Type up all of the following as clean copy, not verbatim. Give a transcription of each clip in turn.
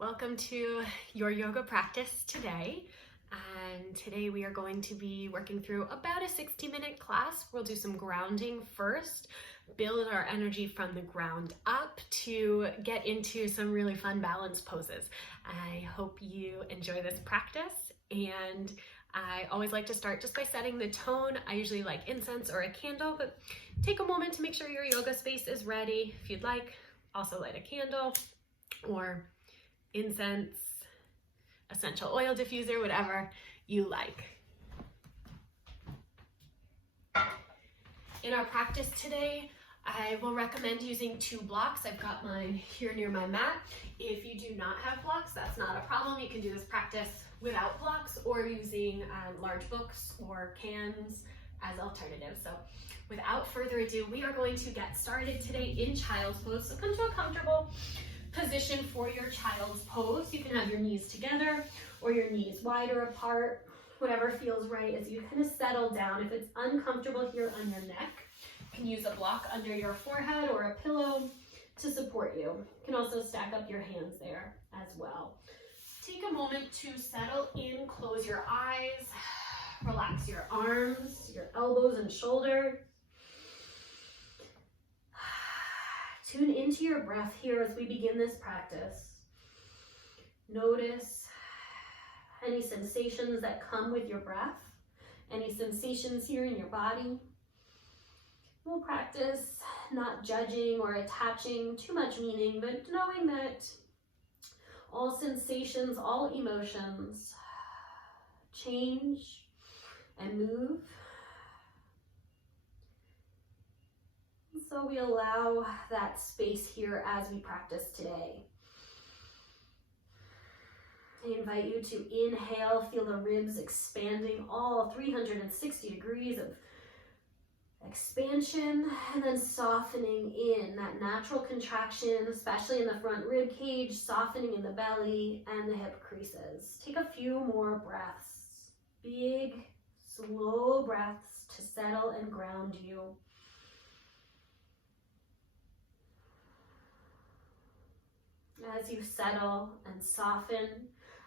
Welcome to your yoga practice today. And today we are going to be working through about a 60-minute class. We'll do some grounding first, build our energy from the ground up to get into some really fun balance poses. I hope you enjoy this practice, and I always like to start just by setting the tone. I usually like incense or a candle, but take a moment to make sure your yoga space is ready. If you'd like, also light a candle or incense, essential oil diffuser, whatever you like. In our practice today, I will recommend using 2 blocks. I've got mine here near my mat. If you do not have blocks, that's not a problem. You can do this practice without blocks or using large books or cans as alternatives. So without further ado, we are going to get started today in child's pose. So come to a comfortable position for your child's pose. You can have your knees together or your knees wider apart, whatever feels right as you kind of settle down. If it's uncomfortable here on your neck, you can use a block under your forehead or a pillow to support you. You can also stack up your hands there as well. Take a moment to settle in, close your eyes, relax your arms, your elbows and shoulders. Tune into your breath here as we begin this practice. Notice any sensations that come with your breath, any sensations here in your body. We'll practice not judging or attaching too much meaning, but knowing that all sensations, all emotions change and move. So we allow that space here as we practice today. I invite you to inhale, feel the ribs expanding, all 360 degrees of expansion, and then softening in that natural contraction, especially in the front rib cage, softening in the belly and the hip creases. Take a few more breaths, big, slow breaths to settle and ground you. As you settle and soften,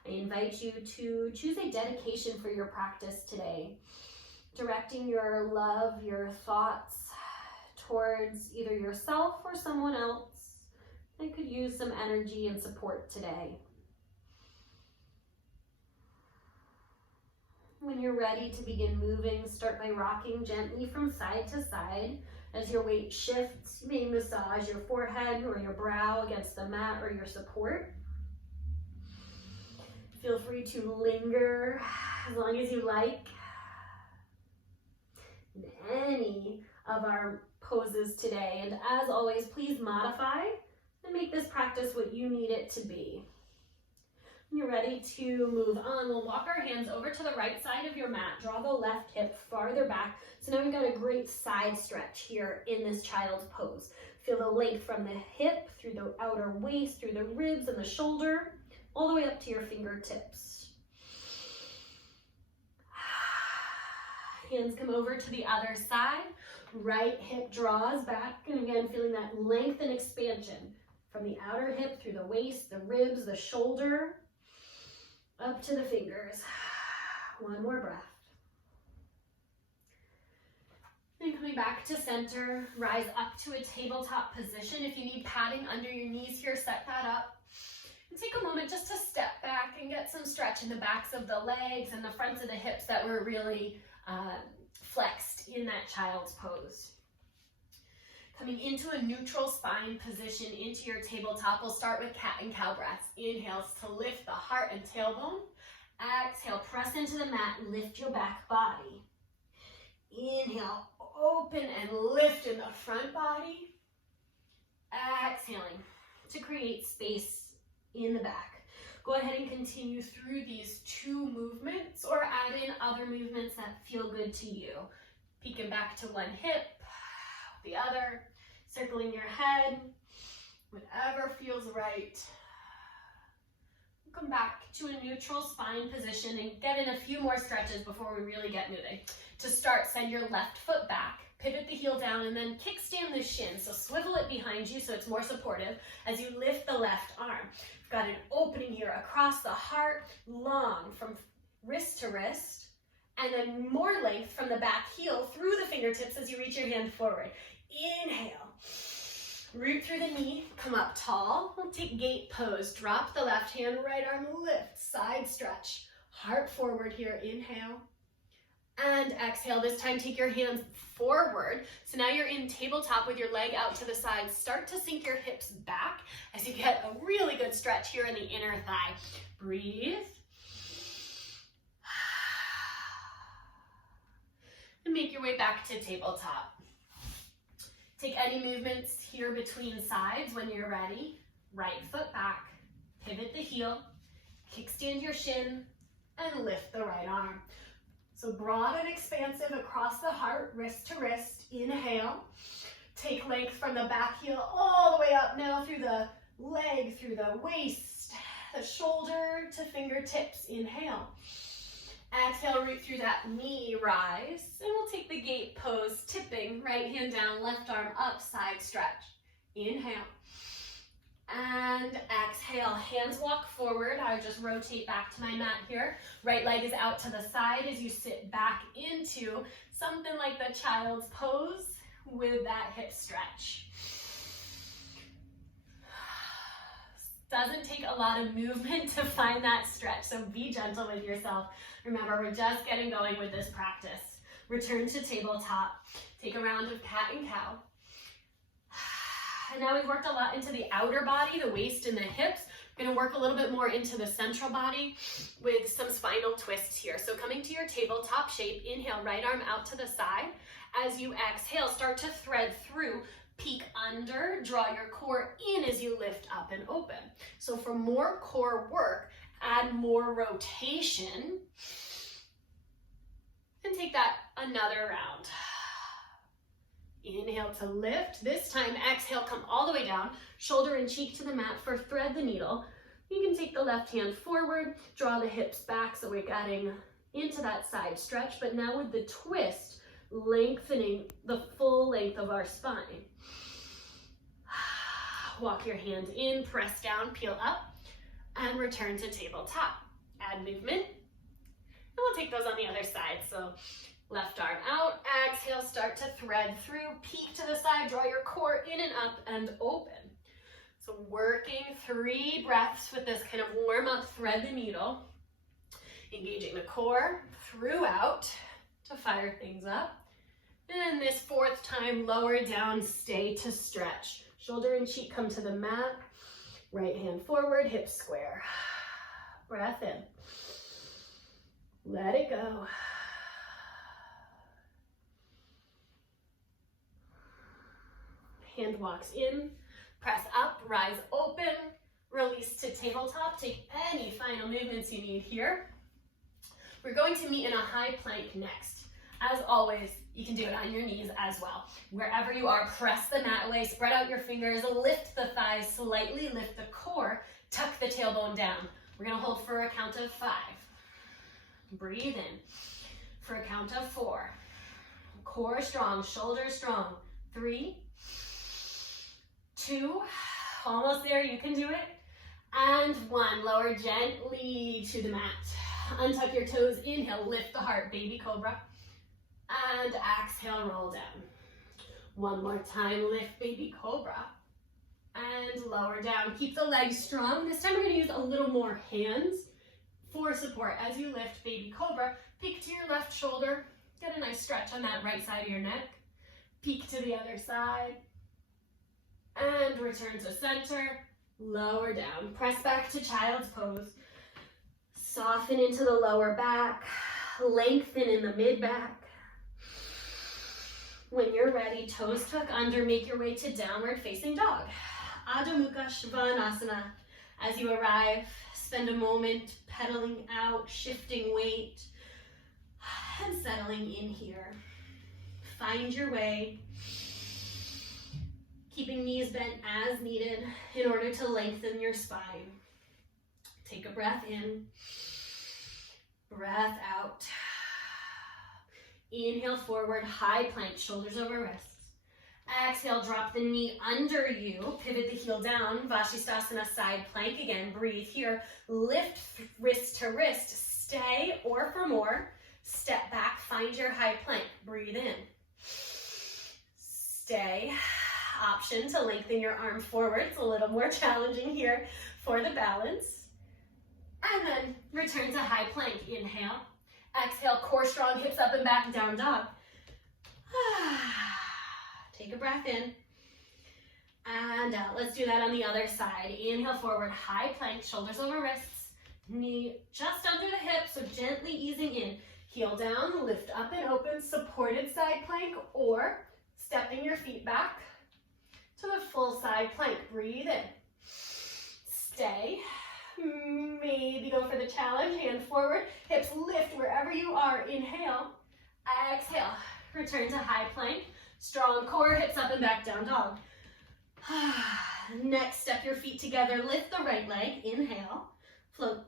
I invite you to choose a dedication for your practice today, directing your love, your thoughts towards either yourself or someone else that could use some energy and support today. When you're ready to begin moving, start by rocking gently from side to side. As your weight shifts, you may massage your forehead or your brow against the mat or your support. Feel free to linger as long as you like in any of our poses today. And as always, please modify and make this practice what you need it to be. When you're ready to move on, we'll walk our hands over to the right side of your mat. Draw the left hip farther back. So now we've got a great side stretch here in this child's pose. Feel the length from the hip, through the outer waist, through the ribs and the shoulder, all the way up to your fingertips. Hands come over to the other side. Right hip draws back, and again, feeling that length and expansion from the outer hip through the waist, the ribs, the shoulder, up to the fingers. One more breath. Then coming back to center, rise up to a tabletop position. If you need padding under your knees here, set that up. And take a moment just to step back and get some stretch in the backs of the legs and the fronts of the hips that were really flexed in that child's pose. Coming into a neutral spine position into your tabletop, we'll start with cat and cow breaths. Inhales to lift the heart and tailbone. Exhale, press into the mat, lift your back body. Inhale, open and lift in the front body. Exhaling to create space in the back. Go ahead and continue through these 2 movements or add in other movements that feel good to you. Peeking back to one hip, the other, circling your head, whatever feels right. Come back to a neutral spine position and get in a few more stretches before we really get moving. To start, send your left foot back, Pivot the heel down and then kickstand the shin. So swivel it behind you so it's more supportive as you lift the left arm. You've got an opening here across the heart, long from wrist to wrist, and then more length from the back heel through the fingertips as you reach your hand forward. Inhale. Root through the knee, come up tall. We'll take gate pose. Drop the left hand, right arm lift, side stretch. Heart forward here, inhale. And exhale, this time take your hands forward. So now you're in tabletop with your leg out to the side. Start to sink your hips back as you get a really good stretch here in the inner thigh. Breathe. And make your way back to tabletop. Take any movements here between sides when you're ready. Right foot back, pivot the heel, kickstand your shin, and lift the right arm. So broad and expansive across the heart, wrist to wrist. Inhale. Take length from the back heel all the way up now through the leg, through the waist, the shoulder to fingertips. Inhale. Exhale, root through that knee, rise. And we'll take the gate pose, tipping, right hand down, left arm up, side stretch. Inhale. And exhale, hands walk forward. I just rotate back to my mat here. Right leg is out to the side as you sit back into something like the child's pose with that hip stretch. Doesn't take a lot of movement to find that stretch, so be gentle with yourself. Remember, we're just getting going with this practice. Return to tabletop. Take a round of cat and cow. And now we've worked a lot into the outer body, the waist and the hips. We're gonna work a little bit more into the central body with some spinal twists here. So coming to your tabletop shape, inhale, right arm out to the side. As you exhale, start to thread through, peek under, draw your core in as you lift up and open. So for more core work, add more rotation, and take that another round. Inhale to lift. This time, exhale, come all the way down, shoulder and cheek to the mat for thread the needle. You can take the left hand forward, draw the hips back so we're getting into that side stretch, but now with the twist, lengthening the full length of our spine. Walk your hand in, press down, peel up, and return to tabletop. Add movement, and we'll take those on the other side. So left arm out, exhale, start to thread through, peek to the side, draw your core in and up and open. So working 3 breaths with this kind of warm up, thread the needle, engaging the core throughout to fire things up. And this 4th time, lower down, stay to stretch. Shoulder and cheek come to the mat, right hand forward, hips square. Breath in. Let it go. Hand walks in, press up, rise open, release to tabletop. Take any final movements you need here. We're going to meet in a high plank next. As always, you can do it on your knees as well. Wherever you are, press the mat away, spread out your fingers, lift the thighs slightly, lift the core, tuck the tailbone down. We're gonna hold for a count of 5. Breathe in for a count of 4. Core strong, shoulders strong. 3, 2, almost there, you can do it. And 1, lower gently to the mat. Untuck your toes, inhale, lift the heart, baby cobra. And exhale, roll down. 1 more time, lift baby cobra. And lower down, keep the legs strong. This time we're gonna use a little more hands for support. As you lift baby cobra, peek to your left shoulder, get a nice stretch on that right side of your neck. Peek to the other side. And return to center, lower down. Press back to child's pose. Soften into the lower back, lengthen in the mid back. When you're ready, toes tuck under, make your way to downward facing dog. Adho Mukha Svanasana. As you arrive, spend a moment pedaling out, shifting weight, and settling in here. Find your way, keeping knees bent as needed in order to lengthen your spine. Take a breath in, breath out. Inhale, forward, high plank, shoulders over wrists. Exhale, drop the knee under you, pivot the heel down, Vashisthasana, side plank again, breathe here, lift wrist to wrist, stay, or for more, step back, find your high plank, breathe in, stay, option to lengthen your arm forward, it's a little more challenging here for the balance, and then return to high plank, inhale, exhale, core strong, hips up and back, down dog. Take a breath in and out. Let's do that on the other side. Inhale, forward, high plank, shoulders over wrists, knee just under the hip, so gently easing in. Heel down, lift up and open, supported side plank, or stepping your feet back to the full side plank. Breathe in. Stay. Maybe go for the challenge, hand forward, hips lift wherever you are. Inhale, exhale, return to high plank. Strong core, hips up and back, down dog. Next, step your feet together, lift the right leg, inhale, float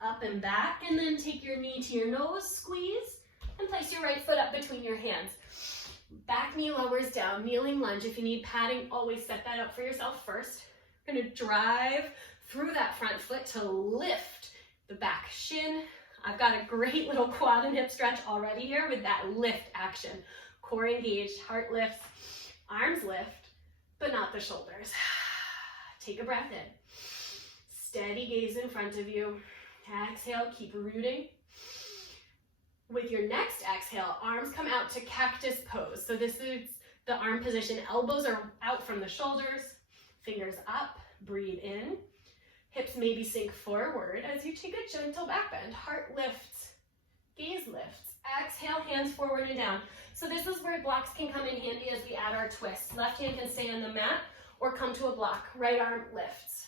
up and back, and then take your knee to your nose, squeeze, and place your right foot up between your hands. Back knee lowers down, kneeling lunge. If you need padding, always set that up for yourself first. We're gonna drive through that front foot to lift the back shin. I've got a great little quad and hip stretch already here with that lift action. Core engaged, heart lifts, arms lift, but not the shoulders. Take a breath in. Steady gaze in front of you. Exhale, keep rooting. With your next exhale, arms come out to cactus pose. So this is the arm position. Elbows are out from the shoulders, fingers up, breathe in. Hips maybe sink forward as you take a gentle back bend. Heart lifts, gaze lifts. Exhale, hands forward and down. So this is where blocks can come in handy as we add our twists. Left hand can stay on the mat or come to a block. Right arm lifts.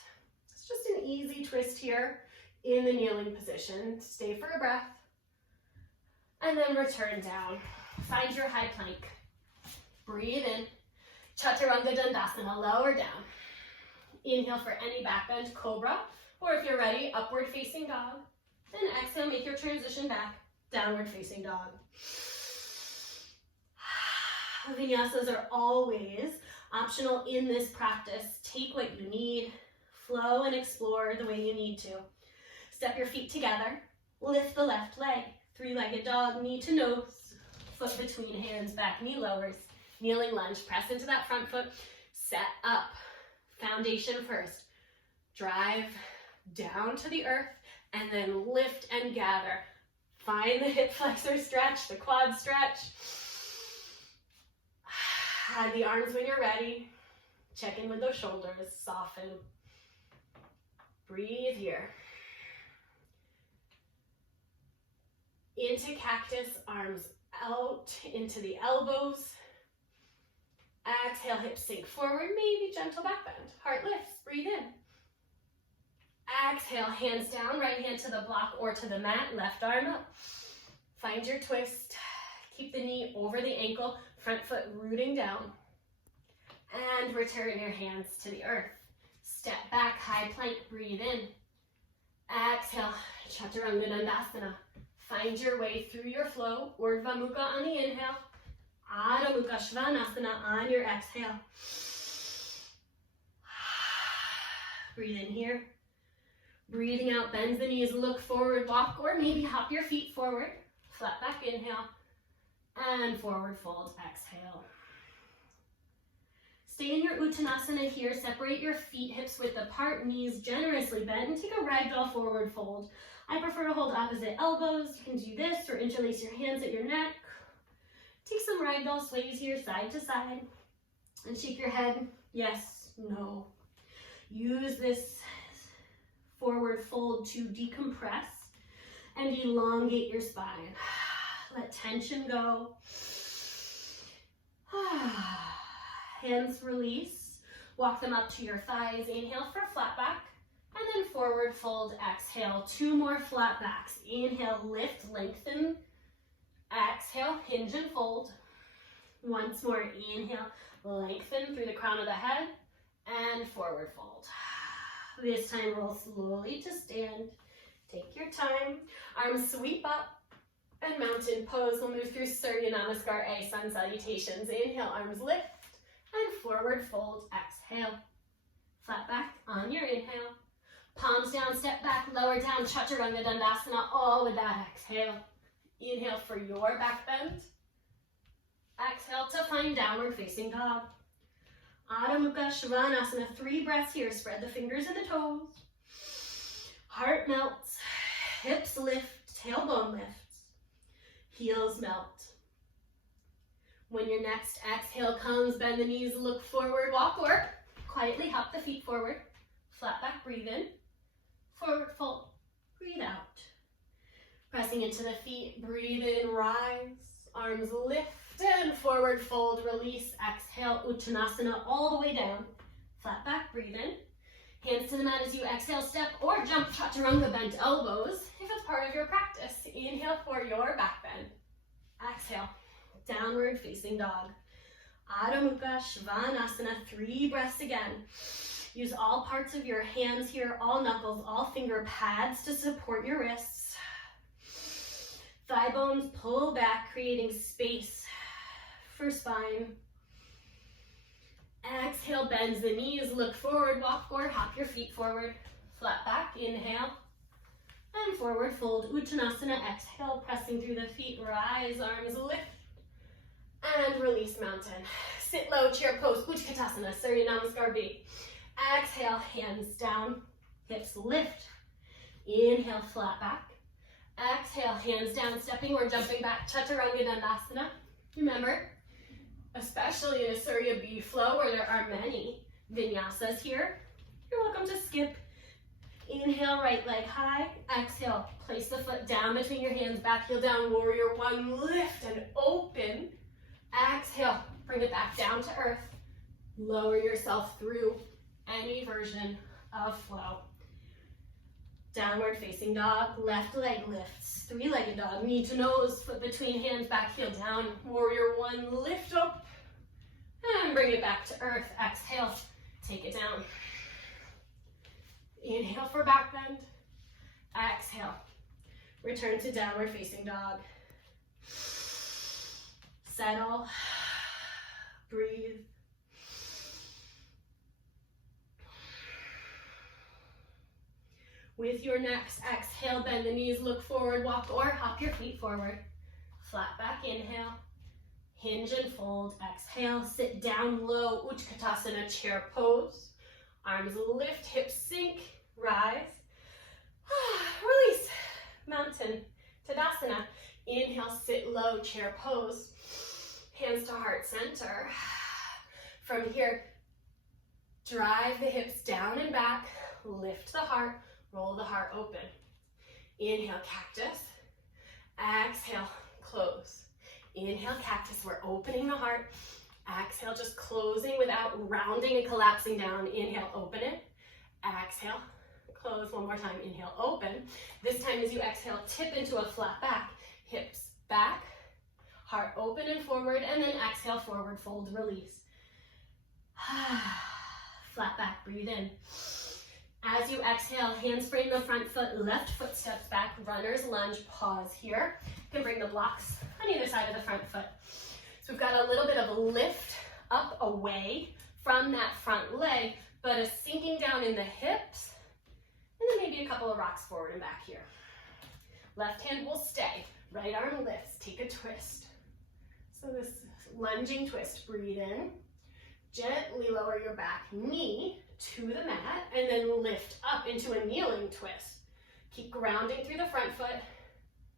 It's just an easy twist here in the kneeling position. Stay for a breath. And then return down. Find your high plank. Breathe in. Chaturanga Dandasana, lower down. Inhale for any back bend, cobra, or if you're ready, upward facing dog. Then exhale, make your transition back, downward facing dog. Vinyasas are always optional in this practice. Take what you need, flow and explore the way you need to. Step your feet together, lift the left leg, three-legged dog, knee to nose, foot between hands, back knee lowers, kneeling lunge, press into that front foot, set up, foundation first, drive down to the earth, and then lift and gather. Find the hip flexor stretch, the quad stretch. Add the arms when you're ready. Check in with those shoulders, soften. Breathe here. Into cactus, arms out into the elbows. Exhale, hips sink forward, maybe gentle back bend. Heart lifts, breathe in. Exhale, hands down, right hand to the block or to the mat, left arm up. Find your twist. Keep the knee over the ankle, front foot rooting down. And return your hands to the earth. Step back, high plank, breathe in. Exhale, Chaturanga Dandasana. Find your way through your flow, Urdhva Mukha on the inhale, Adho Mukha Svanasana on your exhale. Breathe in here. Breathing out, bend the knees, look forward, walk, or maybe hop your feet forward. Flat back, inhale, and forward fold, exhale. Stay in your Uttanasana here. Separate your feet, hips width apart, knees generously bent, and take a ragdoll forward fold. I prefer to hold opposite elbows. You can do this or interlace your hands at your neck. Take some ragdoll sways here, side to side, and shake your head. Yes, no. Use this forward fold to decompress and elongate your spine. Let tension go. Hands release. Walk them up to your thighs. Inhale for flat back. And then forward fold, exhale. Two more flat backs. Inhale, lift, lengthen. Exhale, hinge and fold. Once more, inhale, lengthen through the crown of the head. And forward fold. This time, roll slowly to stand. Take your time. Arms sweep up. And mountain pose. We'll move through Surya Namaskar A, sun salutations. Inhale, arms lift, and forward fold, exhale. Flat back on your inhale. Palms down, step back, lower down, Chaturanga Dandasana, all with that exhale. Inhale for your back bend. Exhale to find downward facing dog. Adho Mukha Svanasana, 3 breaths here. Spread the fingers and the toes. Heart melts, hips lift, tailbone lifts, heels melt. When your next exhale comes, bend the knees, look forward, walk or quietly hop the feet forward. Flat back, breathe in. Forward fold, breathe out. Pressing into the feet, breathe in, rise. Arms lift and forward fold, release. Exhale, Uttanasana all the way down. Flat back, breathe in. Hands to the mat as you exhale, step or jump, Chaturanga, bent elbows. If it's part of your practice, inhale for your back bend. Exhale, downward facing dog. Adho Mukha Svanasana, 3 breaths again. Use all parts of your hands here, all knuckles, all finger pads to support your wrists. Thigh bones pull back, creating space for spine. Exhale, bends the knees, look forward, walk or hop your feet forward. Flat back, inhale. And forward fold, Uttanasana, exhale, pressing through the feet, rise, arms lift. And release, mountain. Sit low, chair pose, Utkatasana, Surya Namaskar B. Exhale, hands down, hips lift. Inhale, flat back. Exhale, hands down, stepping or jumping back, Chaturanga Dandasana. Remember, especially in a Surya B flow where there are many vinyasas here, you're welcome to skip. Inhale, right leg high. Exhale, place the foot down between your hands, back heel down, warrior 1, lift and open. Exhale, bring it back down to earth. Lower yourself through any version of flow. Downward facing dog, left leg lifts, 3-legged dog, knee to nose, foot between hands, back heel down, warrior 1, lift up, and bring it back to earth. Exhale, take it down. Inhale for back bend. Exhale, return to downward facing dog. Settle, breathe. With your next exhale, bend the knees, look forward, walk or hop your feet forward. Flat back, inhale. Hinge and fold, exhale, sit down low, Utkatasana, chair pose. Arms lift, hips sink, rise. Release, mountain, Tadasana. Inhale, sit low, chair pose. Hands to heart center. From here, drive the hips down and back, lift the heart, roll the heart open. Inhale, cactus. Exhale, close. Inhale, cactus. We're opening the heart. Exhale, just closing without rounding and collapsing down. Inhale, open it. Exhale, close. One more time. Inhale, open. This time as you exhale, tip into a flat back. Hips back, heart open and forward, and then exhale, forward fold, release. Flat back, breathe in. As you exhale, hands frame the front foot, left foot steps back, runner's lunge, pause here. You can bring the blocks on either side of the front foot. So we've got a little bit of a lift up away from that front leg, but a sinking down in the hips, and then maybe a couple of rocks forward and back here. Left hand will stay, right arm lifts, take a twist. So this lunging twist, breathe in, gently lower your back knee to the mat, and then lift up into a kneeling twist. Keep grounding through the front foot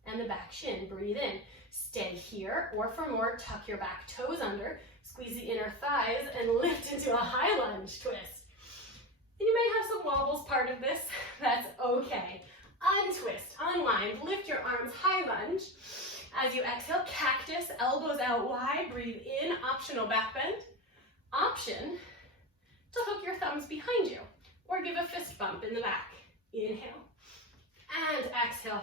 and the back shin. Breathe in, stay here, or for more, tuck your back toes under, squeeze the inner thighs, and lift into a high lunge twist. And you may have some wobbles part of this, that's okay. Untwist, unwind, lift your arms, high lunge. As you exhale, cactus, elbows out wide, breathe in, optional back bend. Option to hook your thumbs behind you or give a fist bump in the back. Inhale and exhale.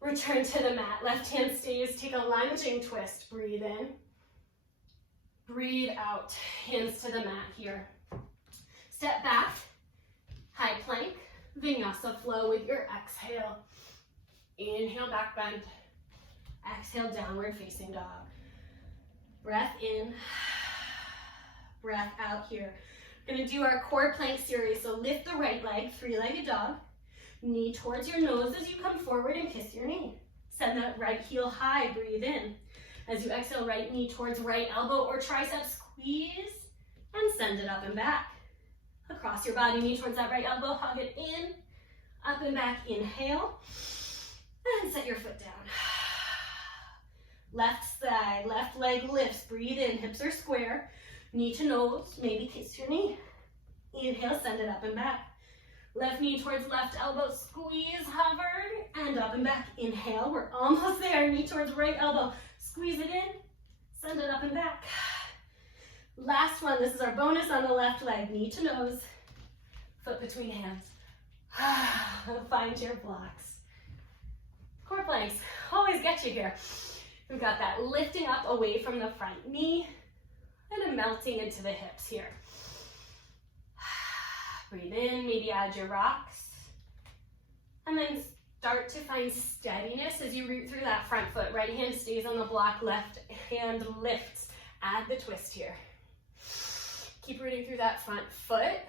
Return to the mat. Left hand stays. Take a lunging twist. Breathe in. Breathe out. Hands to the mat here. Step back. High plank. Vinyasa flow with your exhale. Inhale, back bend. Exhale, downward facing dog. Breath in, breath out here. We're gonna do our core plank series. So lift the right leg, three-legged dog. Knee towards your nose as you come forward and kiss your knee. Send that right heel high, breathe in. As you exhale, right knee towards right elbow or tricep, squeeze and send it up and back. Across your body, knee towards that right elbow, hug it in, up and back, inhale, and set your foot down. Left side, left leg lifts, breathe in, hips are square, knee to nose, maybe kiss your knee. Inhale, send it up and back. Left knee towards left elbow, squeeze, hover, and up and back. Inhale, we're almost there, knee towards right elbow, squeeze it in, send it up and back. Last one, this is our bonus on the left leg, knee to nose, foot between hands. Find your blocks. Core planks always get you here. We've got that lifting up away from the front knee and a melting into the hips here. Breathe in, maybe add your rocks. And then start to find steadiness as you root through that front foot. Right hand stays on the block, left hand lifts. Add the twist here. Keep rooting through that front foot.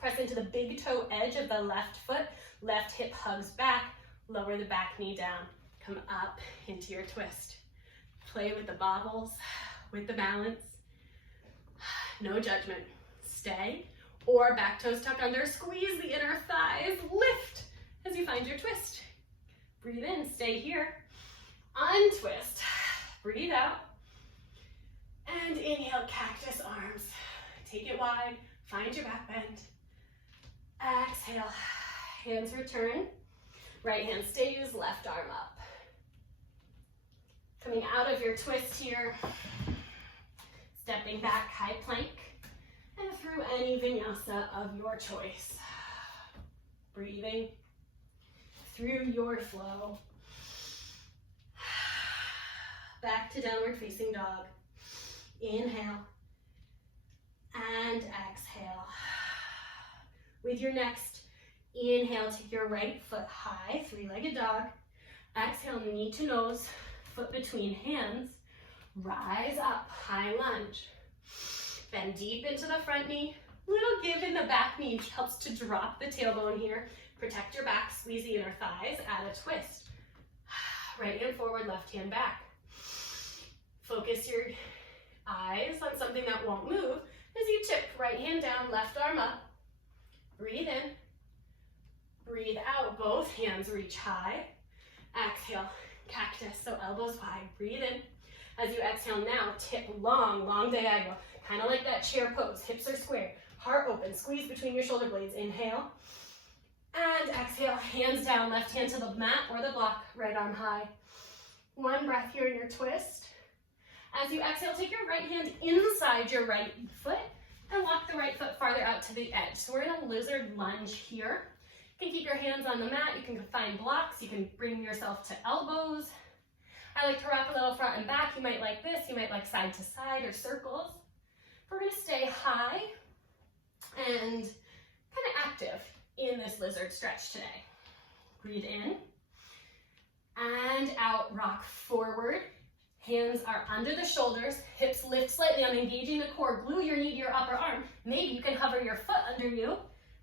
Press into the big toe edge of the left foot. Left hip hugs back. Lower the back knee down. Come up into your twist. Play with the bobbles, with the balance. No judgment. Stay. Or back toes tuck under. Squeeze the inner thighs. Lift as you find your twist. Breathe in. Stay here. Untwist. Breathe out. And inhale, cactus arms. Take it wide. Find your back bend. Exhale. Hands return. Right hand stays, left arm up. Coming out of your twist here. Stepping back, high plank. And through any vinyasa of your choice. Breathing through your flow. Back to downward facing dog. Inhale. And exhale. With your next inhale, take your right foot high, three-legged dog. Exhale, knee to nose, foot between hands. Rise up, high lunge. Bend deep into the front knee. Little give in the back knee helps to drop the tailbone here. Protect your back, squeeze the inner thighs, add a twist. Right hand forward, left hand back. Focus your eyes on something that won't move as you tip right hand down, left arm up. Breathe in. Breathe out. Both hands reach high. Exhale, cactus, so elbows wide. Breathe in. As you exhale now, tip long, long diagonal. Kind of like that chair pose. Hips are square. Heart open. Squeeze between your shoulder blades. Inhale. And exhale, hands down, left hand to the mat or the block, right arm high. One breath here in your twist. As you exhale, take your right hand inside your right foot and walk the right foot farther out to the edge. So we're in a lizard lunge here. You can keep your hands on the mat. You can find blocks. You can bring yourself to elbows. I like to wrap a little front and back. You might like this. You might like side to side or circles. We're going to stay high and kind of active in this lizard stretch today. Breathe in and out, rock forward. Hands are under the shoulders, hips lift slightly. I'm engaging the core. Glue your knee to your upper arm. Maybe you can hover your foot under you and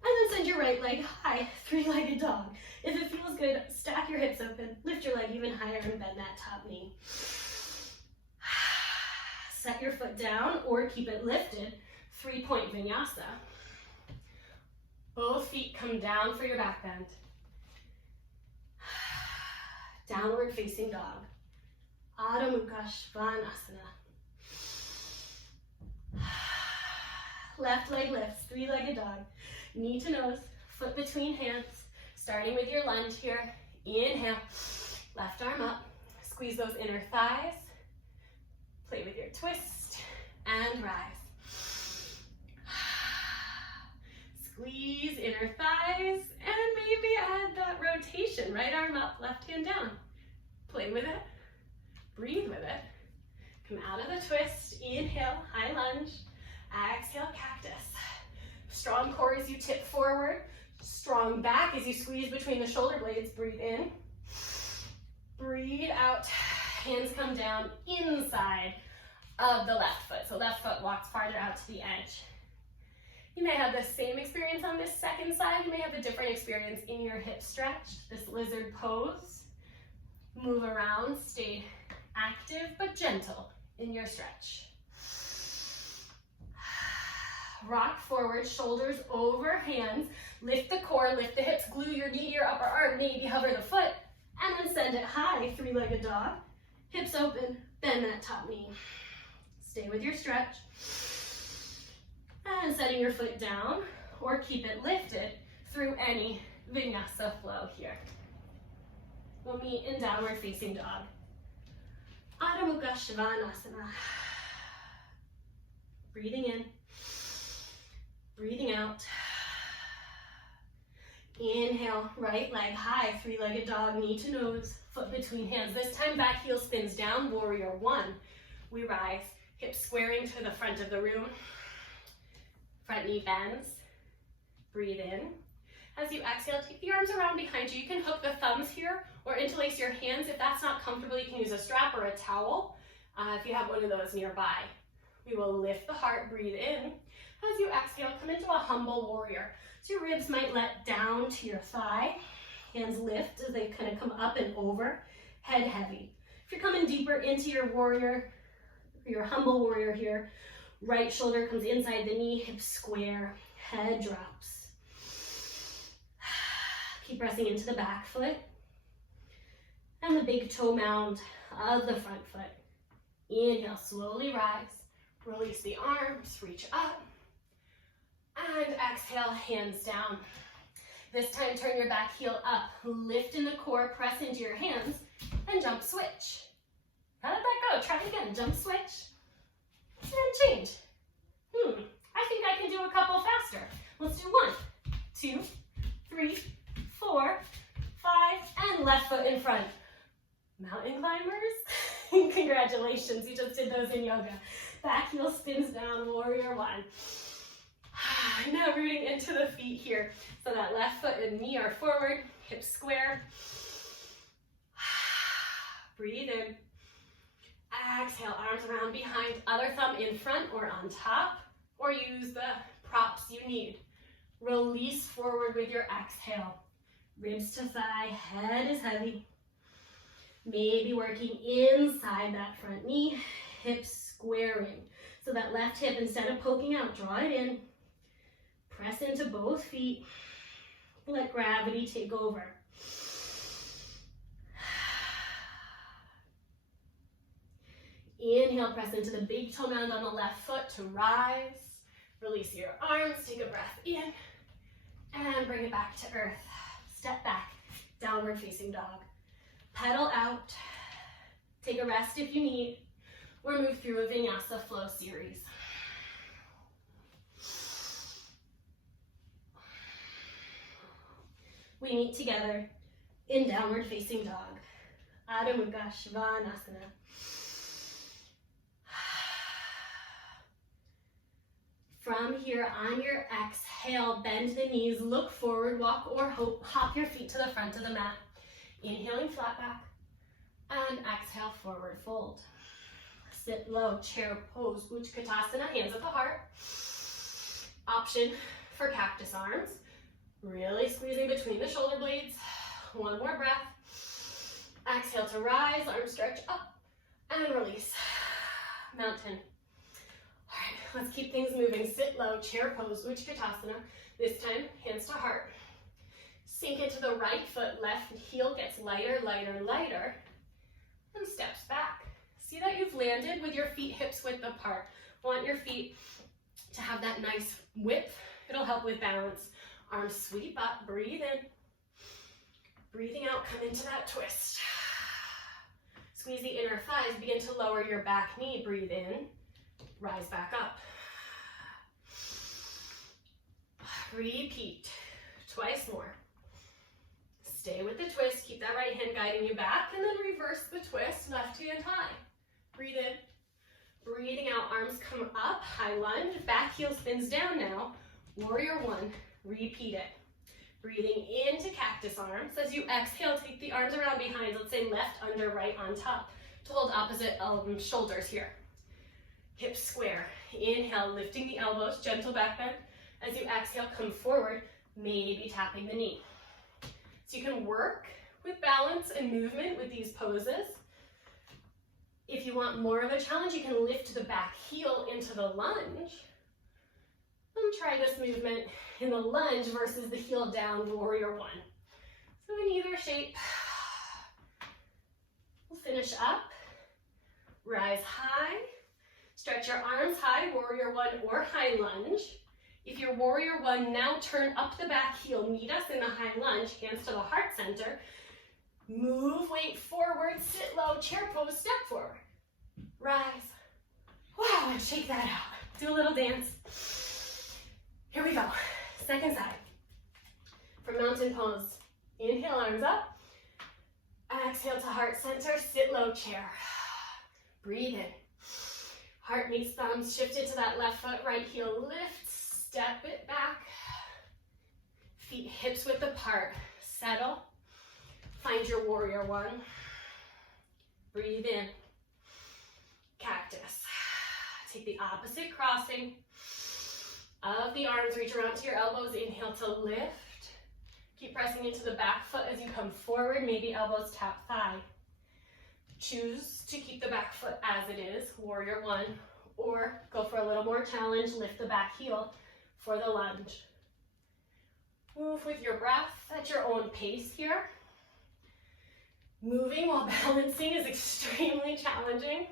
then send your right leg high, three-legged dog. If it feels good, stack your hips open, lift your leg even higher and bend that top knee. Set your foot down or keep it lifted, three-point vinyasa. Both feet come down for your back bend. Downward facing dog. Adho Mukha Svanasana. Left leg lifts, three-legged dog. Knee to nose, foot between hands. Starting with your lunge here. Inhale, left arm up. Squeeze those inner thighs. Play with your twist and rise. Squeeze inner thighs and maybe add that rotation. Right arm up, left hand down. Play with it. Breathe with it. Come out of the twist. Inhale, high lunge. Exhale, cactus. Strong core as you tip forward. Strong back as you squeeze between the shoulder blades. Breathe in. Breathe out. Hands come down inside of the left foot. So left foot walks farther out to the edge. You may have the same experience on this second side. You may have a different experience in your hip stretch. This lizard pose. Move around, stay active but gentle in your stretch. Rock forward, shoulders over hands. Lift the core, lift the hips, glue your knee to your upper arm, maybe hover the foot, and then send it high, three-legged dog. Hips open, bend that top knee. Stay with your stretch. And setting your foot down, or keep it lifted through any vinyasa flow here. We'll meet in downward facing dog. Adho Mukha Svanasana. Breathing in, breathing out. Inhale, right leg high, three-legged dog, knee to nose, foot between hands. This time back heel spins down, warrior one. We rise, hips squaring to the front of the room. Front knee bends. Breathe in. As you exhale, take the arms around behind you. You can hook the thumbs here or interlace your hands. If that's not comfortable, you can use a strap or a towel if you have one of those nearby. We will lift the heart, breathe in. As you exhale, come into a humble warrior. So your ribs might let down to your thigh. Hands lift as they kind of come up and over. Head heavy. If you're coming deeper into your warrior, your humble warrior here, right shoulder comes inside the knee, hips square, head drops. Keep pressing into the back foot and the big toe mound of the front foot. Inhale, slowly rise. Release the arms, reach up. And exhale, hands down. This time, turn your back heel up. Lift in the core, press into your hands, and jump switch. How did that go? Try it again. Jump switch. And change. I think I can do a couple faster. Let's do 1, 2, 3, 4, 5, and left foot in front. Mountain climbers, congratulations, you just did those in yoga. Back heel spins down, warrior one. Now rooting into the feet here. So that left foot and knee are forward, hips square. Breathe in. Exhale, arms around behind, other thumb in front or on top, or use the props you need. Release forward with your exhale. Ribs to thigh, head is heavy. Maybe working inside that front knee, hips squaring. So that left hip, instead of poking out, draw it in. Press into both feet. Let gravity take over. Inhale, press into the big toe mound on the left foot to rise. Release your arms, take a breath in, and bring it back to earth. Step back, downward facing dog. Pedal out, take a rest if you need, or move through a Vinyasa flow series. We meet together in downward facing dog. Adho Mukha Svanasana. From here, on your exhale, bend the knees, look forward, walk or hop your feet to the front of the mat. Inhaling flat back, and exhale, forward fold. Sit low, chair pose, Utkatasana, hands at the heart. Option for cactus arms. Really squeezing between the shoulder blades. One more breath. Exhale to rise, arms stretch up, and release. Mountain. All right, let's keep things moving. Sit low, chair pose, Utkatasana. This time, hands to heart. Sink into the right foot, left heel gets lighter, lighter, lighter, and steps back. See that you've landed with your feet hips width apart. Want your feet to have that nice width. It'll help with balance. Arms sweep up, breathe in. Breathing out, come into that twist. Squeeze the inner thighs, begin to lower your back knee, breathe in. Rise back up. Repeat, twice more. Stay with the twist, keep that right hand guiding you back, and then reverse the twist, left hand high. Breathe in, breathing out, arms come up, high lunge, back heel spins down now, warrior one, repeat it. Breathing into cactus arms. As you exhale, take the arms around behind, let's say left under, right on top. to hold opposite shoulders here. Hips square. Inhale, lifting the elbows, gentle back bend. As you exhale, come forward, maybe tapping the knee. So you can work with balance and movement with these poses. If you want more of a challenge, you can lift the back heel into the lunge. And try this movement in the lunge versus the heel down, warrior one. So in either shape, we'll finish up. Rise high. Stretch your arms high, warrior one or high lunge. If you're warrior one, now turn up the back heel. Meet us in the high lunge, hands to the heart center. Move weight forward, sit low, chair pose, step forward. Rise. Wow, and shake that out. Do a little dance. Here we go. Second side. For mountain pose, inhale, arms up. Exhale to heart center, sit low, chair. Breathe in. Heart meets thumbs, shift it to that left foot, right heel lift, step it back. Feet hips width apart, settle. Find your warrior one. Breathe in. Cactus. Take the opposite crossing of the arms, reach around to your elbows, inhale to lift. Keep pressing into the back foot as you come forward, maybe elbows tap thigh. Choose to keep the back foot as it is, warrior one, or go for a little more challenge, lift the back heel for the lunge. Move with your breath at your own pace here. Moving while balancing is extremely challenging,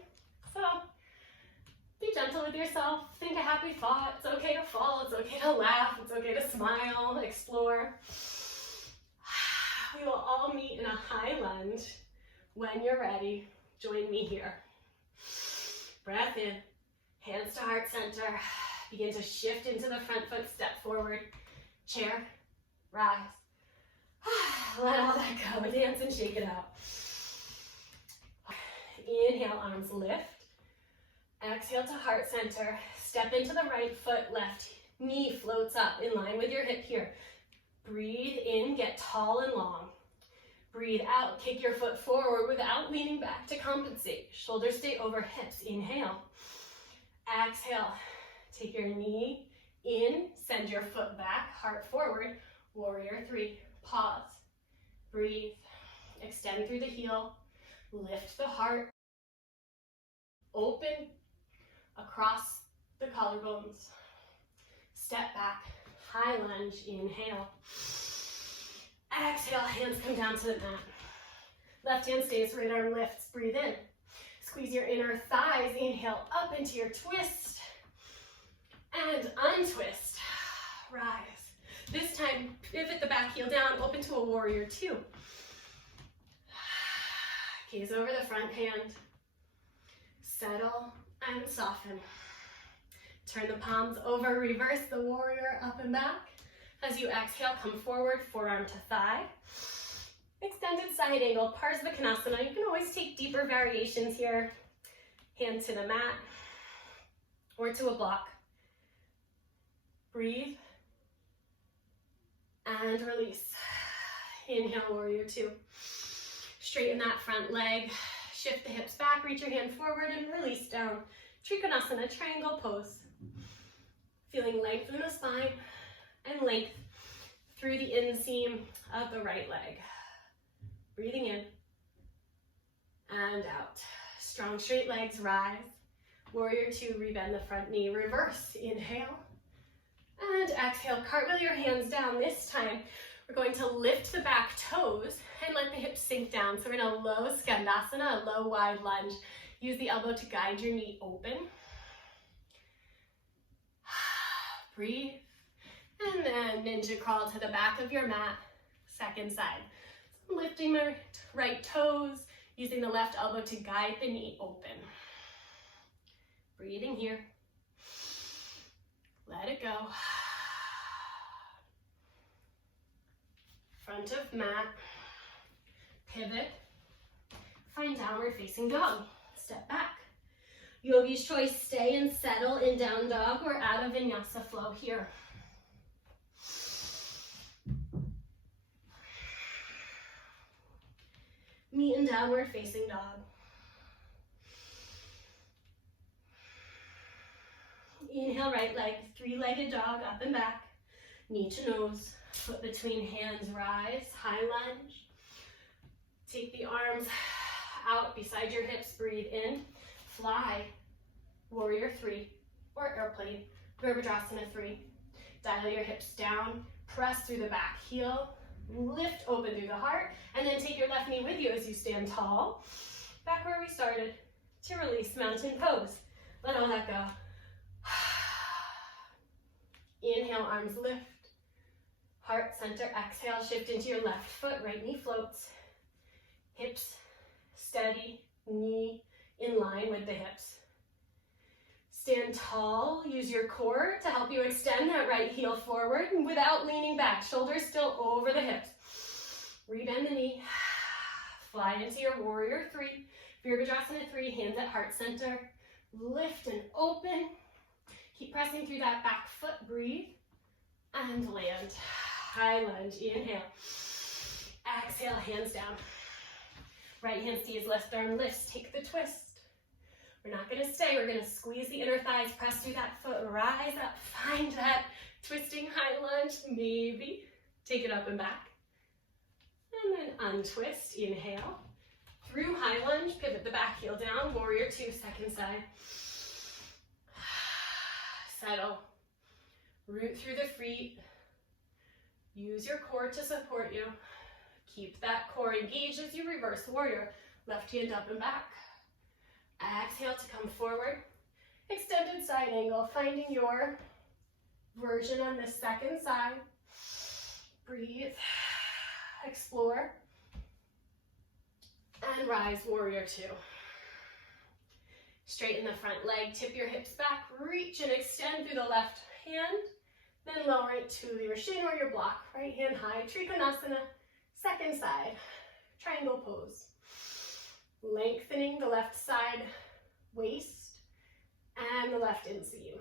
so be gentle with yourself. Think a happy thought. It's okay to fall, it's okay to laugh, it's okay to smile, explore. We will all meet in a high lunge. When you're ready, join me here. Breath in, hands to heart center. Begin to shift into the front foot, step forward, chair, rise. Let all that go, dance and shake it out. Inhale, arms lift. Exhale to heart center. Step into the right foot, left knee floats up in line with your hip here. Breathe in, get tall and long. Breathe out, kick your foot forward without leaning back to compensate. Shoulders stay over hips, inhale. Exhale, take your knee in, send your foot back, heart forward, warrior three. Pause, breathe, extend through the heel, lift the heart, open across the collarbones. Step back, high lunge, inhale. Exhale, hands come down to the mat. Left hand stays, right arm lifts, breathe in. Squeeze your inner thighs, inhale up into your twist. And untwist, rise. This time, pivot the back heel down, open to a warrior two. Gaze over the front hand. Settle and soften. Turn the palms over, reverse the warrior up and back. As you exhale, come forward, forearm to thigh. Extended side angle, Parsvakonasana. You can always take deeper variations here. Hand to the mat or to a block. Breathe and release. Inhale, warrior two. Straighten that front leg. Shift the hips back, reach your hand forward and release down. Trikonasana, triangle pose. Feeling length in the spine and length through the inseam of the right leg. Breathing in and out. Strong straight legs, rise. Warrior two, rebend the front knee, reverse, inhale. And exhale, cartwheel your hands down. This time, we're going to lift the back toes and let the hips sink down. So we're in a low skandasana, a low wide lunge. Use the elbow to guide your knee open. Breathe. And then ninja crawl to the back of your mat, second side. So lifting the right toes, using the left elbow to guide the knee open. Breathing here. Let it go. Front of mat, pivot, find downward facing dog. Step back. Yogi's choice, stay and settle in down dog or out of vinyasa flow here. Meet in downward facing dog. Inhale, right leg, three-legged dog, up and back. Knee to nose, foot between hands, rise, high lunge. Take the arms out beside your hips, breathe in, fly, warrior three, or airplane, Virabhadrasana 3. Dial your hips down, press through the back heel, lift open through the heart, and then take your left knee with you as you stand tall. Back where we started, to release, mountain pose. Let all that go. Inhale, arms lift. Heart center, exhale, shift into your left foot, right knee floats. Hips steady, knee in line with the hips. Stand tall, use your core to help you extend that right heel forward without leaning back. Shoulders still over the hips. Rebend the knee, fly into your warrior three. Virabhadrasana 3, hands at heart center. Lift and open. Keep pressing through that back foot, breathe, and land. High lunge, inhale. Exhale, hands down. Right hand sees left arm lifts, take the twist. We're not gonna stay, we're gonna squeeze the inner thighs, press through that foot, rise up, find that twisting high lunge, maybe. Take it up and back. And then untwist, inhale. Through high lunge, pivot the back heel down, warrior two, second side. Settle. Root through the feet. Use your core to support you. Keep that core engaged as you reverse warrior. Left hand up and back. Exhale to come forward. Extended side angle, finding your version on the second side. Breathe. Explore. And rise, warrior two. Straighten the front leg, tip your hips back, reach and extend through the left hand, then lower it to your shin or your block. Right hand high, Trikonasana, second side, triangle pose. Lengthening the left side waist and the left inseam.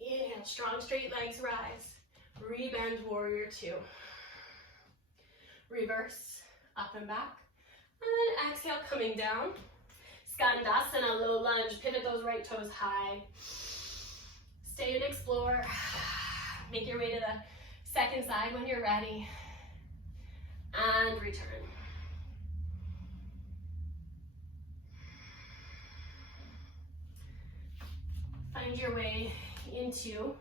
Inhale, strong straight legs rise. Rebend, warrior two. Reverse, up and back. And then exhale, coming down. Skandasana, low lunge, pivot those right toes high. Stay and explore. Make your way to the second side when you're ready. And return. Find your way into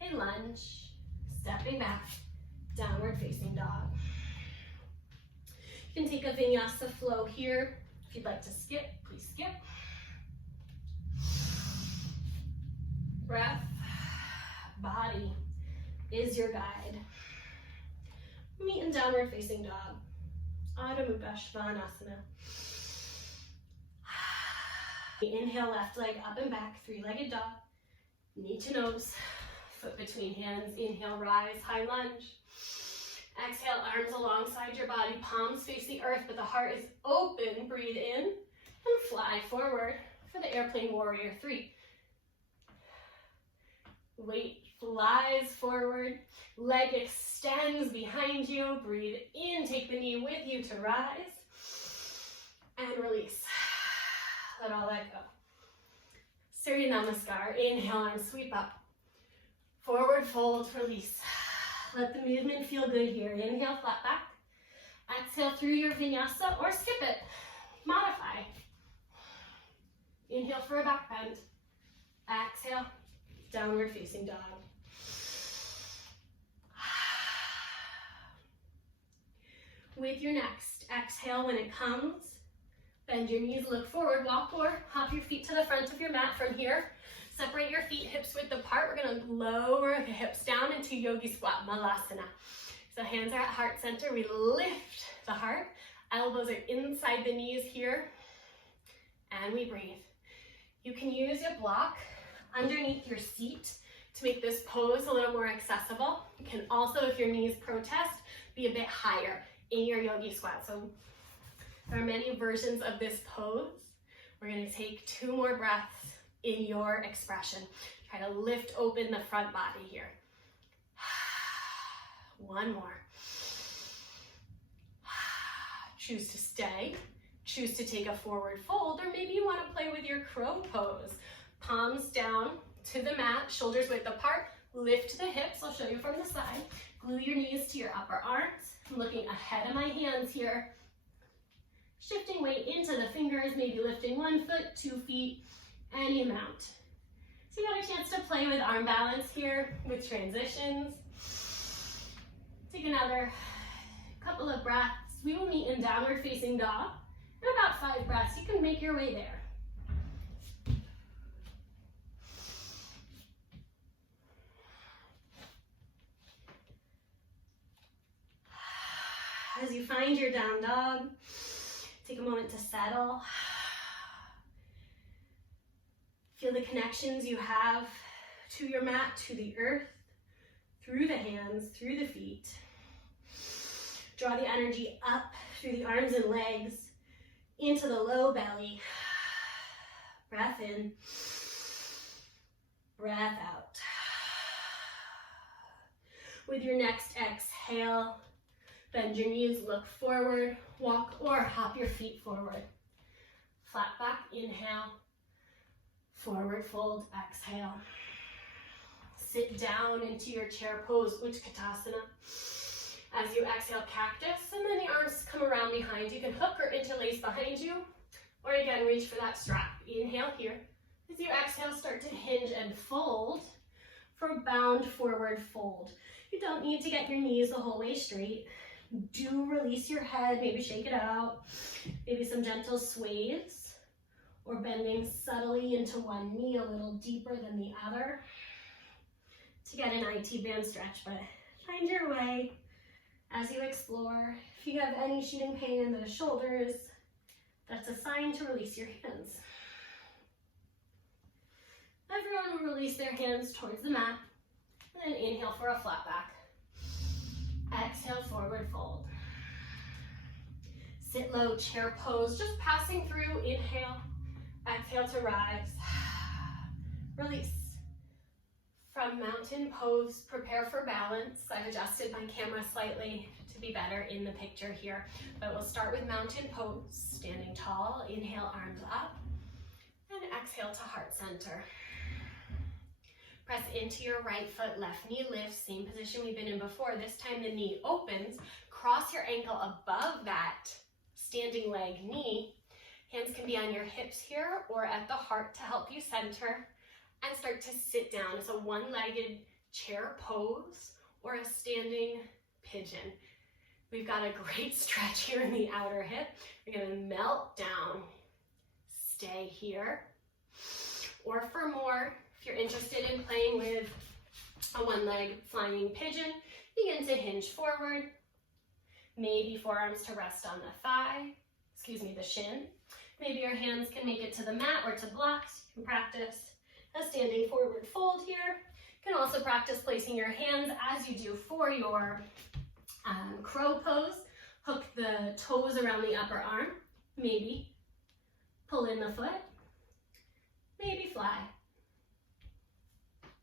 a lunge, stepping back, downward facing dog. You can take a vinyasa flow here. If you'd like to skip, please skip. Breath, body is your guide. Meet in downward facing dog. Adho Mukha Svanasana. Inhale, left leg up and back, three-legged dog. Knee to nose, foot between hands. Inhale, rise, high lunge. Exhale, arms alongside your body, palms face the earth, but the heart is open. Breathe in and fly forward for the airplane warrior three. Weight flies forward, leg extends behind you. Breathe in, take the knee with you to rise, and release. Let all that go. Surya Namaskar. Inhale, arms sweep up. Forward fold, release. Let the movement feel good here. Inhale, flat back. Exhale through your vinyasa or skip it. Modify. Inhale for a back bend. Exhale, downward facing dog. With your next exhale, when it comes, bend your knees, look forward, walk or hop your feet to the front of your mat from here. Separate your feet hips width apart. We're gonna lower the hips down into yogi squat, malasana. So hands are at heart center. We lift the heart. Elbows are inside the knees here. And we breathe. You can use your block underneath your seat to make this pose a little more accessible. You can also, if your knees protest, be a bit higher in your yogi squat. So there are many versions of this pose. We're gonna take 2 more breaths in your expression. Try to lift open the front body here. 1 more. Choose to stay. Choose to take a forward fold, or maybe you want to play with your crow pose. palms down to the mat, shoulders width apart. Lift the hips, I'll show you from the side. Glue your knees to your upper arms. I'm looking ahead of my hands here. Shifting weight into the fingers, maybe lifting 1 foot, 2 feet, any amount. So you got a chance to play with arm balance here with transitions. Take another couple of breaths. We will meet in downward facing dog. In about 5 breaths, you can make your way there. As you find your down dog, take a moment to settle. Feel the connections you have to your mat, to the earth, through the hands, through the feet. Draw the energy up through the arms and legs, into the low belly. Breath in, breath out. With your next exhale, bend your knees, look forward, walk or hop your feet forward. Flat back, inhale. Forward fold, exhale. Sit down into your chair pose, Utkatasana. As you exhale, cactus, and then the arms come around behind. You can hook or interlace behind you, or again, reach for that strap. Inhale here. As you exhale, start to hinge and fold for bound forward fold. You don't need to get your knees the whole way straight. Do release your head, maybe shake it out. Maybe some gentle sways, or bending subtly into one knee a little deeper than the other to get an IT band stretch, but find your way as you explore. If you have any shooting pain in the shoulders, that's a sign to release your hands. Everyone will release their hands towards the mat, and then inhale for a flat back. Exhale, forward fold. Sit low, chair pose, just passing through. Inhale, exhale to rise. Release. From mountain pose, prepare for balance. I've adjusted my camera slightly to be better in the picture here, but we'll start with mountain pose, standing tall. Inhale, arms up, and exhale to heart center. Press into your right foot, left knee lifts, same position we've been in before. This time the knee opens. Cross your ankle above that standing leg knee. Hands can be on your hips here or at the heart to help you center, and start to sit down as a one-legged chair pose or a standing pigeon. We've got a great stretch here in the outer hip. We're going to melt down. Stay here. Or for more, if you're interested in playing with a one-leg flying pigeon, begin to hinge forward. Maybe forearms to rest on the shin. Maybe your hands can make it to the mat or to blocks. You can practice a standing forward fold here. You can also practice placing your hands as you do for your crow pose. Hook the toes around the upper arm. Maybe pull in the foot. Maybe fly.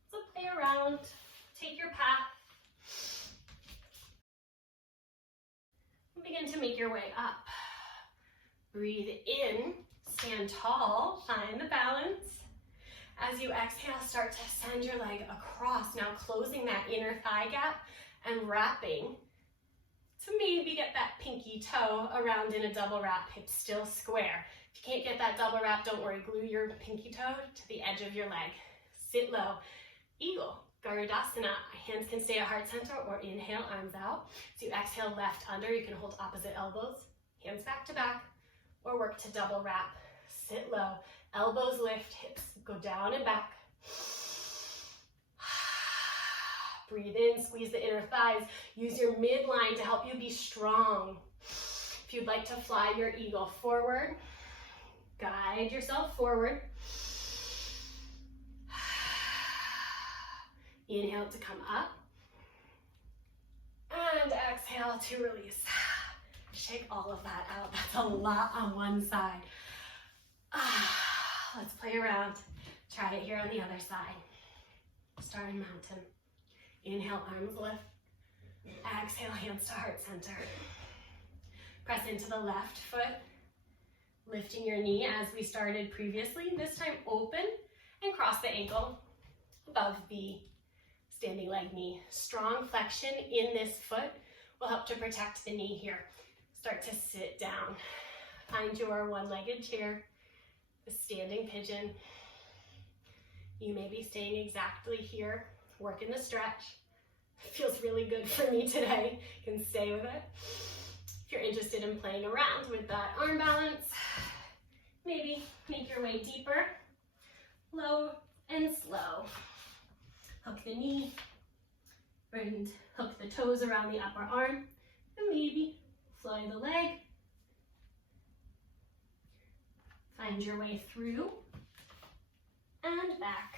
So play around, take your path. And begin to make your way up. Breathe in, stand tall, find the balance. As you exhale, start to send your leg across. Now closing that inner thigh gap and wrapping to maybe get that pinky toe around in a double wrap, hips still square. If you can't get that double wrap, don't worry, glue your pinky toe to the edge of your leg. Sit low, eagle, Garudasana. Hands can stay at heart center or inhale, arms out. So you exhale left under, you can hold opposite elbows, hands back to back, or work to double wrap. Sit low, elbows lift, hips go down and back. Breathe in, squeeze the inner thighs. Use your midline to help you be strong. If you'd like to fly your eagle forward, guide yourself forward. Inhale to come up. And exhale to release. Shake all of that out. That's a lot on one side. Let's play around. Try it here on the other side. Starting mountain. Inhale, arms lift. Exhale, hands to heart center. Press into the left foot. Lifting your knee as we started previously. This time open and cross the ankle above the standing leg knee. Strong flexion in this foot will help to protect the knee here. Start to sit down. Find your one-legged chair, the standing pigeon. You may be staying exactly here, working the stretch. It feels really good for me today. You can stay with it. If you're interested in playing around with that arm balance, maybe make your way deeper, low and slow. Hook the knee, and hook the toes around the upper arm, and maybe fly the leg. Find your way through and back.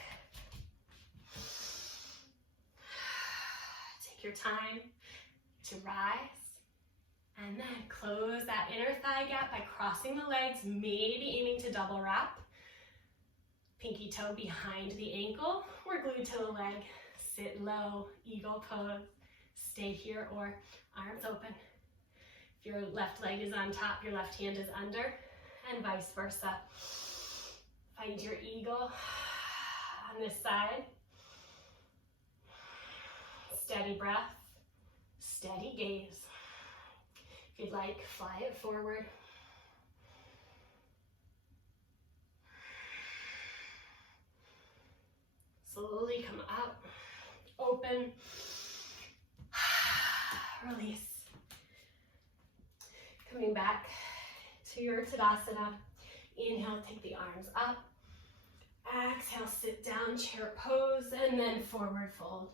Take your time to rise, and then close that inner thigh gap by crossing the legs, maybe aiming to double wrap. Pinky toe behind the ankle or glued to the leg. Sit low, eagle pose. Stay here or arms open. If your left leg is on top, your left hand is under, and vice versa. Find your eagle on this side. Steady breath, steady gaze. If you'd like, fly it forward. Slowly come up, open, release. Coming back to your Tadasana. Inhale, take the arms up. Exhale, sit down, chair pose, and then forward fold.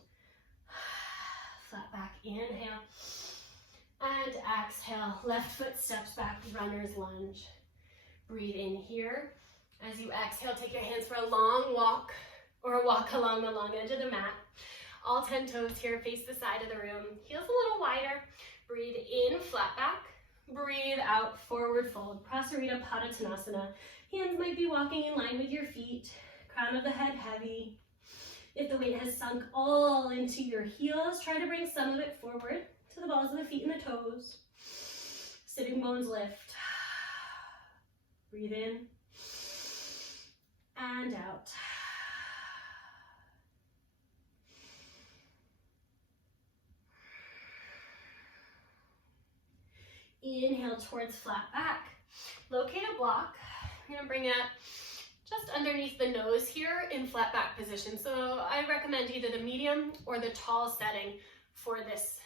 Flat back, inhale. And exhale, left foot steps back, runner's lunge. Breathe in here. As you exhale, take your hands for a long walk, or walk along the long edge of the mat. All 10 toes here, face the side of the room. Heels a little wider. Breathe in, flat back. Breathe out, forward fold. Prasarita Padottanasana. Hands might be walking in line with your feet. Crown of the head heavy. If the weight has sunk all into your heels, try to bring some of it forward to the balls of the feet and the toes. Sitting bones lift. Breathe in and out. Inhale towards flat back. Locate a block. I'm going to bring it just underneath the nose here in flat back position. So I recommend either the medium or the tall setting for this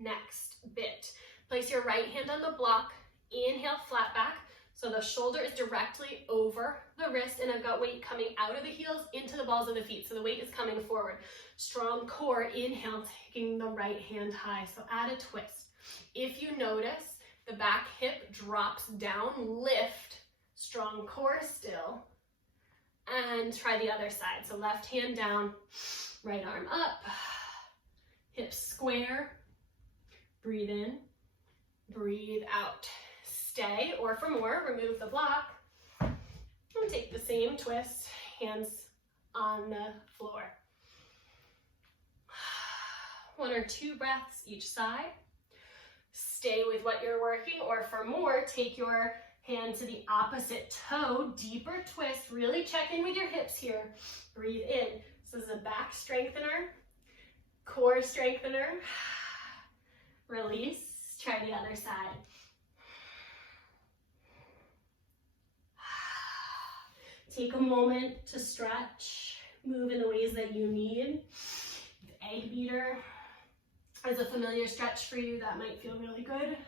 next bit. Place your right hand on the block. Inhale, flat back. So the shoulder is directly over the wrist, and I've got weight coming out of the heels into the balls of the feet. So the weight is coming forward. Strong core. Inhale, taking the right hand high. So add a twist. If you notice, the back hip drops down, lift, strong core still, and try the other side. So left hand down, right arm up, hips square, breathe in, breathe out. Stay, or for more, remove the block, and take the same twist, hands on the floor. 1 or 2 breaths each side. Stay with what you're working, or for more, take your hand to the opposite toe, deeper twist, really check in with your hips here. Breathe in. So this is a back strengthener, core strengthener. Release, try the other side. Take a moment to stretch, move in the ways that you need. Egg beater is a familiar stretch for you, that might feel really good.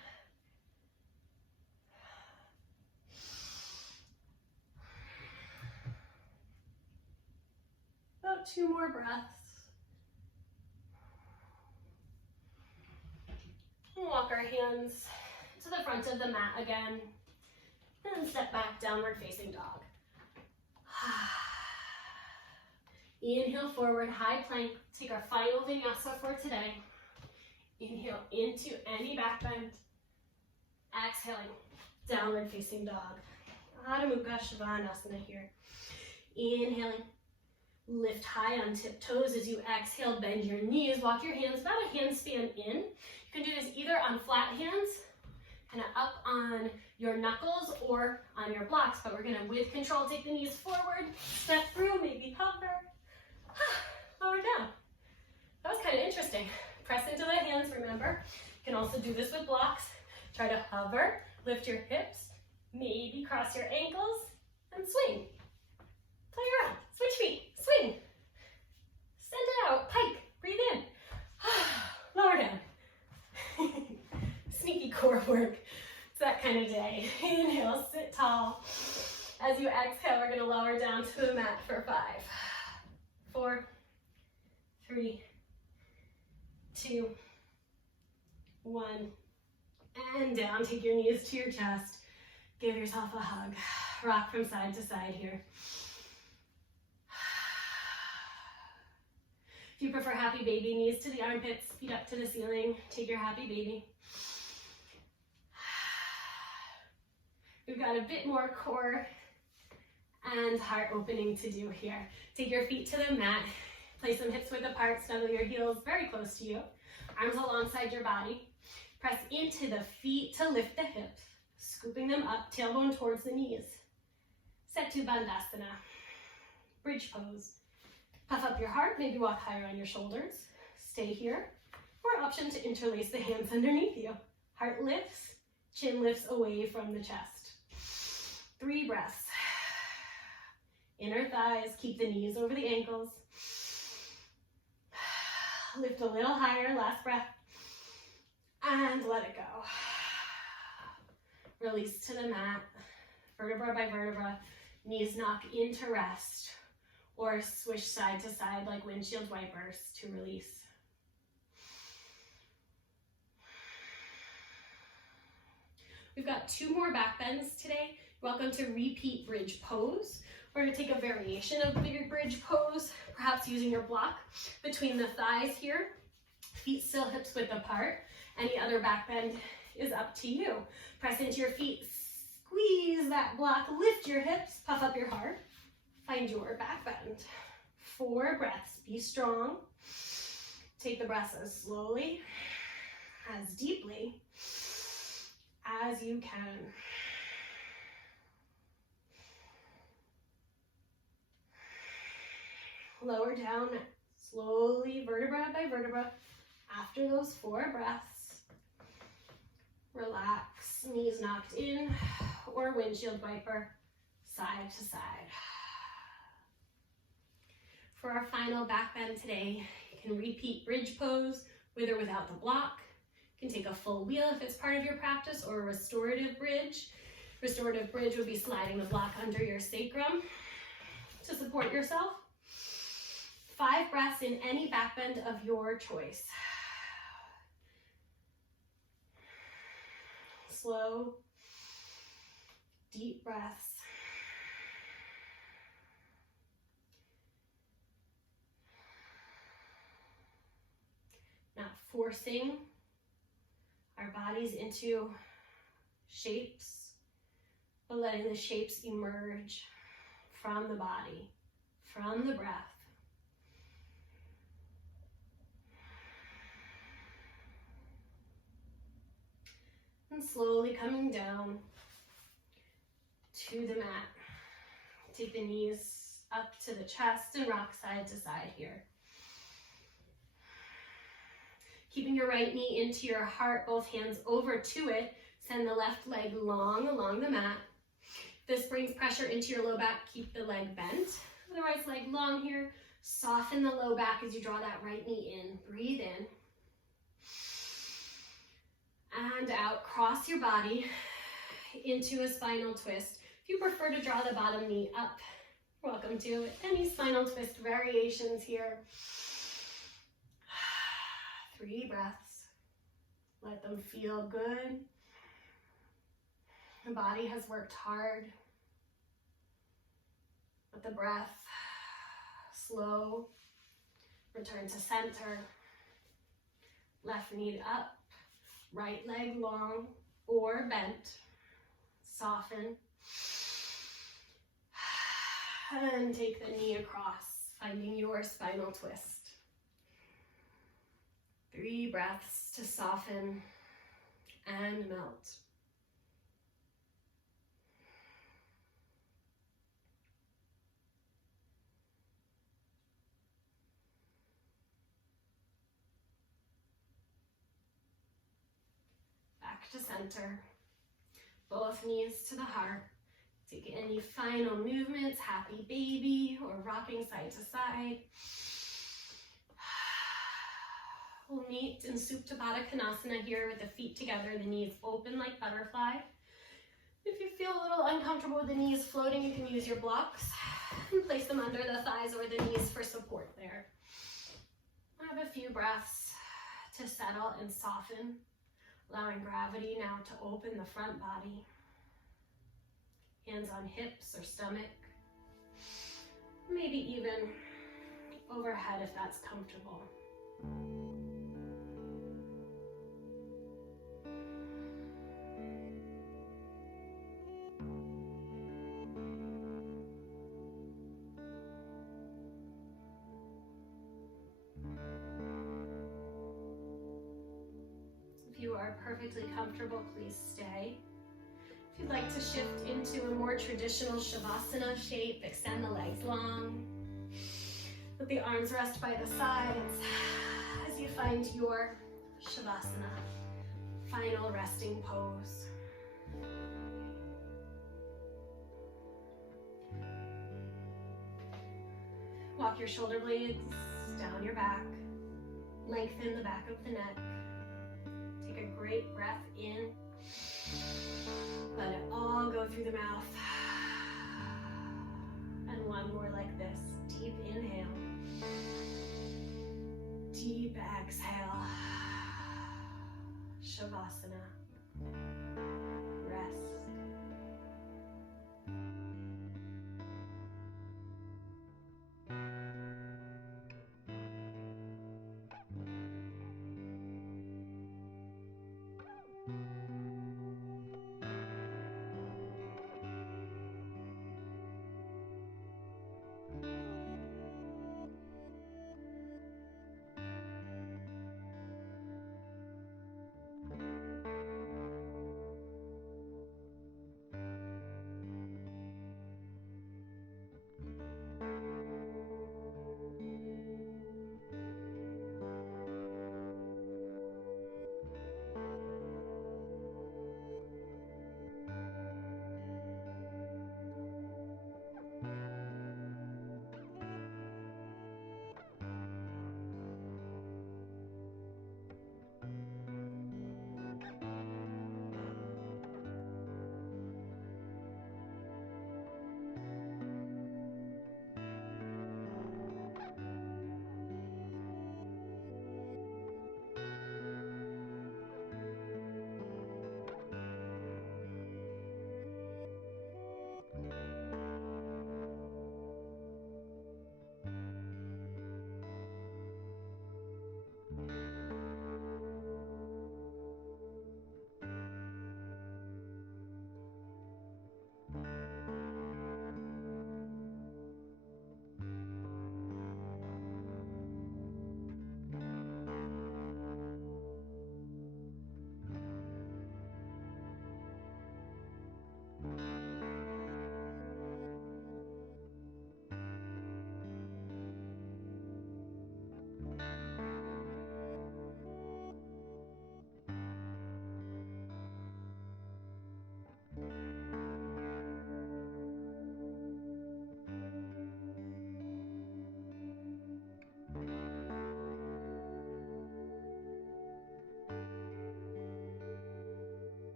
About 2 more breaths. We'll walk our hands to the front of the mat again, and step back, downward facing dog. Inhale forward, high plank. Take our final vinyasa for today. Inhale into any back bend. Exhaling, downward facing dog. Adho Mukha Svanasana here. Inhaling, lift high on tiptoes as you exhale, bend your knees, walk your hands about a handspan in. You can do this either on flat hands and up on your knuckles or on your blocks, but we're gonna, with control, take the knees forward, step through, maybe hover, lower down. That was kind of interesting. Press into the hands, remember. You can also do this with blocks. Try to hover, lift your hips, maybe cross your ankles, and swing. Play around, switch feet, swing. Send it out, pike, breathe in. Lower down. Sneaky core work. It's that kind of day. Inhale, sit tall. As you exhale, we're gonna lower down to the mat for 5, 4, 3, 2, 1, and down. Take your knees to your chest. Give yourself a hug. Rock from side to side here. If you prefer happy baby, knees to the armpits, feet up to the ceiling, take your happy baby. We've got a bit more core and heart opening to do here. Take your feet to the mat, place them hips width apart, snuggle your heels very close to you, arms alongside your body. Press into the feet to lift the hips, scooping them up, tailbone towards the knees. Setu Bandhasana, bridge pose. Puff up your heart, maybe walk higher on your shoulders. Stay here, or option to interlace the hands underneath you. Heart lifts, chin lifts away from the chest. 3 breaths. Inner thighs, keep the knees over the ankles. Lift a little higher, last breath. And let it go. Release to the mat, vertebra by vertebra. Knees knock into rest, or swish side to side like windshield wipers to release. We've got 2 more back bends today. Welcome to repeat bridge pose. We're going to take a variation of bigger bridge pose, perhaps using your block between the thighs here. Feet still hips width apart. Any other back bend is up to you. Press into your feet, squeeze that block, lift your hips, puff up your heart. Find your back bend. 4 breaths, be strong. Take the breaths as slowly, as deeply as you can. Lower down slowly, vertebra by vertebra. After those 4 breaths, relax, knees knocked in, or windshield wiper, side to side. For our final back bend today, you can repeat bridge pose with or without the block. You can take a full wheel if it's part of your practice, or a restorative bridge. Restorative bridge would be sliding the block under your sacrum to support yourself. 5 breaths in any back bend of your choice. Slow, deep breaths. Not forcing our bodies into shapes, but letting the shapes emerge from the body, from the breath. And slowly coming down to the mat. Take the knees up to the chest and rock side to side here. Keeping your right knee into your heart, both hands over to it. Send the left leg long along the mat. This brings pressure into your low back. Keep the leg bent. Otherwise, leg long here. Soften the low back as you draw that right knee in. Breathe in. And out. Cross your body into a spinal twist. If you prefer to draw the bottom knee up, welcome to any spinal twist variations here. 3 breaths. Let them feel good. The body has worked hard. Let the breath slow. Return to center. Left knee up. Right leg long or bent. Soften. And take the knee across, finding your spinal twist. 3 breaths to soften and melt. back to center. Both knees to the heart. Take any final movements, happy baby, or rocking side to side. We'll meet in Supta Baddha Konasana here with the feet together, the knees open like butterfly. If you feel a little uncomfortable with the knees floating, you can use your blocks and place them under the thighs or the knees for support there. Have a few breaths to settle and soften, allowing gravity now to open the front body. Hands on hips or stomach, maybe even overhead if that's comfortable. If you are perfectly comfortable, please stay. If you'd like to shift into a more traditional Shavasana shape, extend the legs long. Let the arms rest by the sides as you find your Shavasana, final resting pose. Walk your shoulder blades down your back, lengthen the back of the neck. Take a great breath in. Let it all go through the mouth. And one more like this. Deep inhale. Deep exhale. Shavasana. Rest.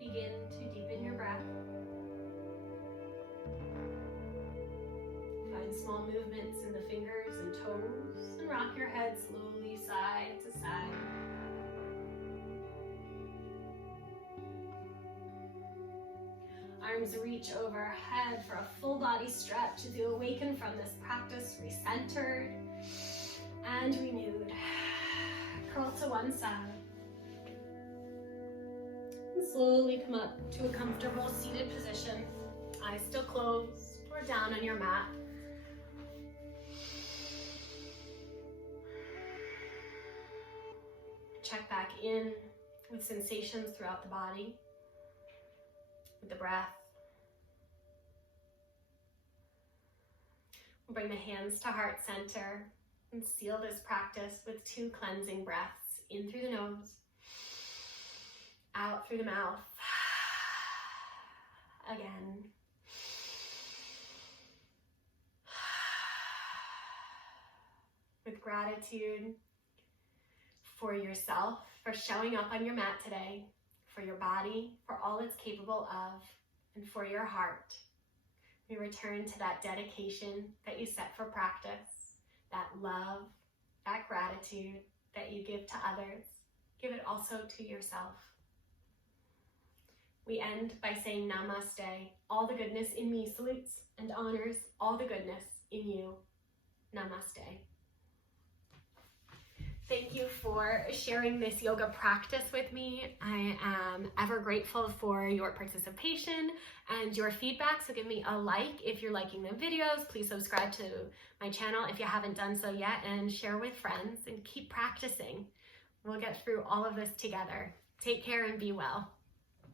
Begin to deepen your breath. Find small movements in the fingers and toes, and rock your head slowly side to side. Arms reach overhead for a full body stretch as you awaken from this practice, recentered and renewed. Curl to one side. And slowly come up to a comfortable seated position. Eyes still closed or down on your mat. Check back in with sensations throughout the body, with the breath. We'll bring the hands to heart center and seal this practice with 2 cleansing breaths. In through the nose, out through the mouth. Again. With gratitude for yourself, for showing up on your mat today, for your body, for all it's capable of, and for your heart. We return to that dedication that you set for practice, that love, that gratitude that you give to others. Give it also to yourself. We end by saying namaste. All the goodness in me salutes and honors all the goodness in you. Namaste. Thank you for sharing this yoga practice with me. I am ever grateful for your participation and your feedback. So give me a like if you're liking the videos. Please subscribe to my channel if you haven't done so yet, and share with friends, and keep practicing. We'll get through all of this together. Take care and be well.